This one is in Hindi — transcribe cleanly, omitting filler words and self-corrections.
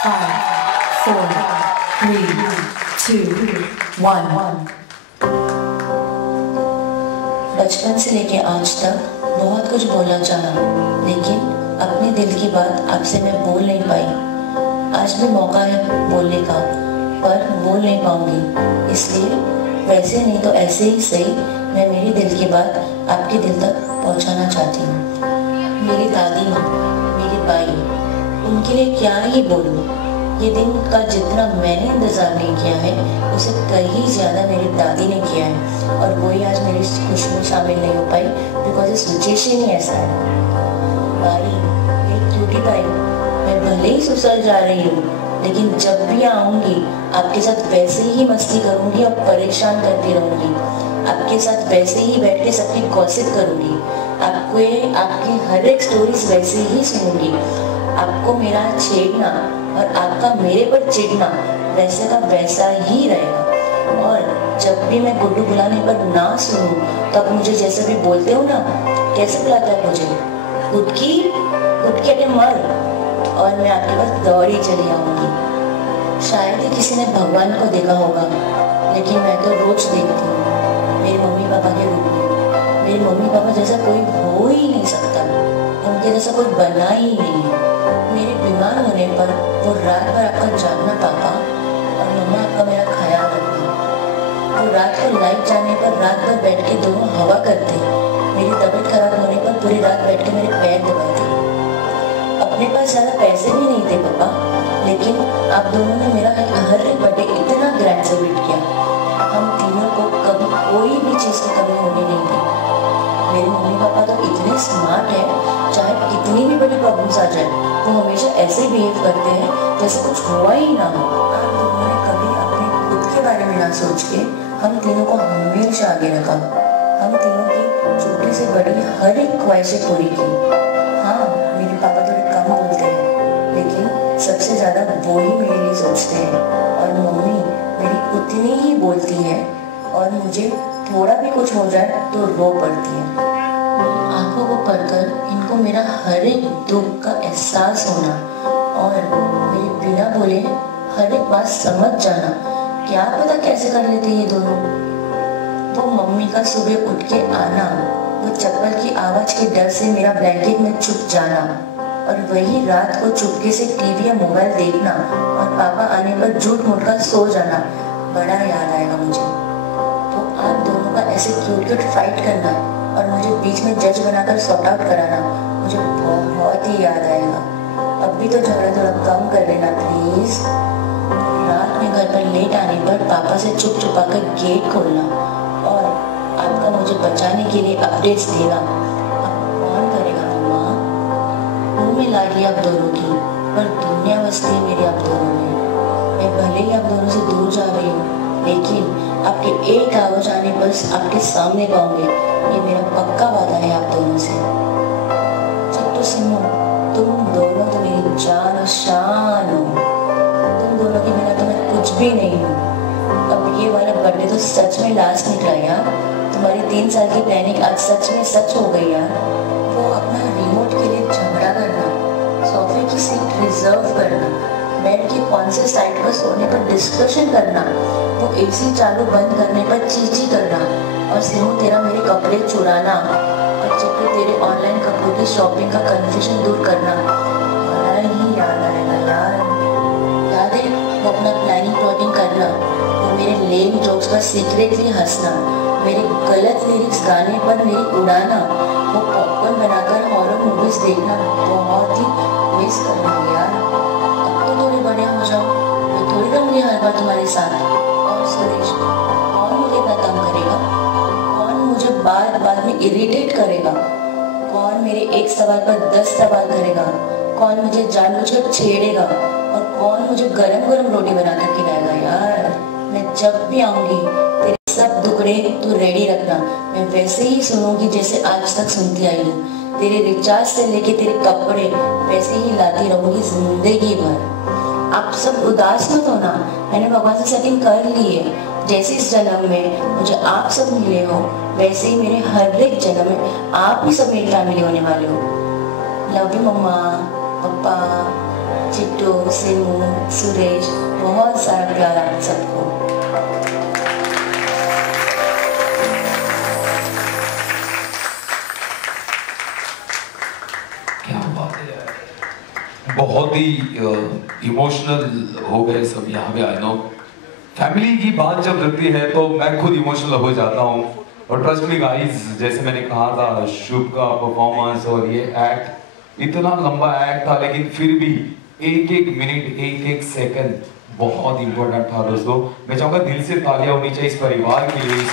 5, 4, 3, 2, 1। बचपन से लेके आज तक बहुत कुछ बोलना चाहा, लेकिन अपने दिल की बात आपसे मैं बोल नहीं पाई। आज भी मौका है बोलने का, पर बोल नहीं पाऊंगी। इसलिए वैसे नहीं तो ऐसे ही सही, मैं मेरी दिल की बात आपके दिल तक पहुंचाना चाहती हूँ। मेरी दादी, मेरी बाई, उनके लिए क्या ही बोलूँ। ये दिन का जितना मैंने इंतज़ार नहीं किया है, उसे कहीं ज़्यादा मेरी दादी ने किया है। और वही आज मेरी खुशी में शामिल नहीं हो पाई, बिकॉज इस सिचुएशन ही ऐसा है। बाई, एक क्यूटी बाई, मैं भले ही ससुराल जा रही हूँ, लेकिन जब भी आऊँगी आपके साथ वैसे ही मस्ती करूँगी और परेशान करती रहूँगी। आपके साथ वैसे ही बैठ के सबकी गॉसिप करूँगी। आपकी हर एक स्टोरीज वैसे ही सुनूंगी। आपको मेरा छेड़ना और आपका मेरे पर चिढ़ना वैसे का वैसा ही रहेगा। और जब भी मैं गुड्डू बुलाने पर ना सुनूं, तो आप मुझे जैसे भी बोलते हो ना, कैसे बुलाते हो मुझे, गुटकी गुटकी अपने मर, और मैं आपके पास दौड़ी चली आऊंगी। शायद ही किसी ने भगवान को देखा होगा, लेकिन मैं तो रोज देखती हूँ मेरे मम्मी पापा के रूप में। मेरे मम्मी पापा जैसा कोई हो ही नहीं सकता, उनके जैसा कोई बना ही नहीं है। मेरे बीमार होने पर वो रात भर आपका जागना पापा, और मम्मा आपका मेरा ख्याल रखना। वो रात को लाइट जाने पर रात भर बैठ के दोनों हवा करते। मेरी तबीयत खराब होने पर पूरी रात बैठ के मेरे पैर दबाते। अपने पास ज़्यादा पैसे भी नहीं थे पापा, लेकिन आप दोनों ने मेरा हर एक बर्थडे इतना ग्रैंड सेलिब्रेट किया। हम तीनों को कभी कोई भी चीज़ की कमी होने नहीं दी। मेरे मम्मी पापा तो इतने स्मार्ट है, चाहे कितनी भी बड़ी प्रॉब्लम्स आ जाए, वो हमेशा ऐसे बिहेव करते हैं जैसे कुछ हुआ ही ना हो। आप दोनों ने कभी अपने खुद के बारे में ना सोच के हम तीनों को हमेशा आगे रखा। हम तीनों की छोटी से बड़ी हर एक ख्वाहिशें पूरी की। हाँ, मेरे पापा थोड़े कम बोलते हैं, लेकिन सबसे ज़्यादा वो ही मेरे लिए सोचते हैं। और मम्मी मेरी उतनी ही बोलती है, और मुझे थोड़ा भी कुछ हो जाए तो रो पड़ती है। आंखों को पढ़कर इनको मेरा हर एक दुख का एहसास होना, और मेरे बिना बोले हर एक बात समझ जाना, क्या पता कैसे कर लेते ये दोनों। वो मम्मी का सुबह उठ के आना, वो चप्पल की आवाज़ के डर से मेरा ब्लैंकेट में छुप जाना, और वही रात को चुपके से टीवी या मोबाइल देखना, और पापा आने पर झूठ मूठ कर सो जाना, बड़ा याद आएगा मुझे। तो आप दोनों का ऐसे क्यूट क्यूट फाइट करना और मुझे बीच में जज बनाकर सॉर्ट आउट कराना मुझे बहुत ही याद आएगा। अब भी तो झगड़ा थोड़ा कम कर लेना प्लीज। रात में घर पर लेट आने पर पापा से चुप चुपा कर गेट खोलना, और आपका मुझे बचाने के लिए अपडेट्स देना। अब कौन करेगा मम्मा? मुँह में लागी आप दोनों की, पर दुनिया बसती है मेरी आप दोनों में। मैं भले ही आप दोनों से दूर जा रही हूँ, लेकिन आपके एक आवाज आने पर आपके सामने पाऊंगे, ये मेरा पक्का वादा है आप दोनों से। चिट्टू सिमो, तुम दोनों तो मेरी जान और शान हो। तुम दोनों के बिना तो मैं कुछ भी नहीं हूँ। अब ये वाला बर्थडे तो सच में लास्ट निकला यार। तुम्हारी 3 साल की प्लानिंग आज सच में सच हो गई यार। वो अपना रिमोट के लिए झगड़ा करना, सोफे की सीट रिजर्व करना, बेड के कौन से साइड पर सोने पर डिस्कशन करना, वो एसी चालू बंद करने पर चीची करना, और सिमू तेरा मेरे कपड़े चुराना, और चिट्टू तेरे ऑनलाइन कपड़ों की शॉपिंग का कंफ्यूजन दूर करना, बड़ा ही याद आएगा यार। याद है वो अपना प्लानिंग प्लॉटिंग करना, वो मेरे लेम जोक्स पर सीक्रेटली हंसना, मेरे गलत लिरिक्स गाने पर मेरी उड़ाना, वो पॉपकॉर्न बनाकर हॉरर मूवीज देखना, बहुत ही मिस करूँगी यार। अब तो थोड़े बड़े हो जाओ, मैं थोड़ी रहूँगी हर बार तुम्हारे साथ। और सुरेश, कौन मुझे इतना तंग करेगा? कौन मुझे बार बार में इरिटेट करेगा? कौन मेरे एक सवाल पर 10 सवाल करेगा? कौन मुझे जानबूझकर छेड़ेगा? और कौन मुझे गरम गरम रोटी बनाकर खिलाएगा यार? मैं जब भी आऊंगी तेरे सब दुखड़े तू रेडी रखना, मैं वैसे ही सुनूंगी जैसे आज तक सुनती आई हूँ। तेरे रिचार्ज से लेके तेरे कपड़े वैसे ही लाती रहूंगी जिंदगी भर। आप सब उदास मत होना, मैंने भगवान से सेटिंग कर ली है। जैसे इस जन्म में मुझे आप सब मिले हो, वैसे ही मेरे हर एक जन्म में आप भी सब मेरी फैमिली होने वाले हो। लव यू मम्मा, पापा। चिट्टू, सिमू, सुरेश, बहुत सारा प्यार आप सबको। क्या बात है यार, बहुत ही इमोशनल हो गए सब यहाँ पे। आई नो फैमिली की बात जब लगती है तो मैं खुद इमोशनल हो जाता हूँ। और ट्रस्ट मी गाइस, जैसे मैंने कहा था, शुभ का परफॉर्मेंस और ये एक्ट, इतना लंबा एक्ट था लेकिन फिर भी एक एक मिनट, एक एक सेकंड बहुत इंपॉर्टेंट था दोस्तों। मैं चाहूंगा दिल से तालियां होनी चाहिए इस परिवार के लिए।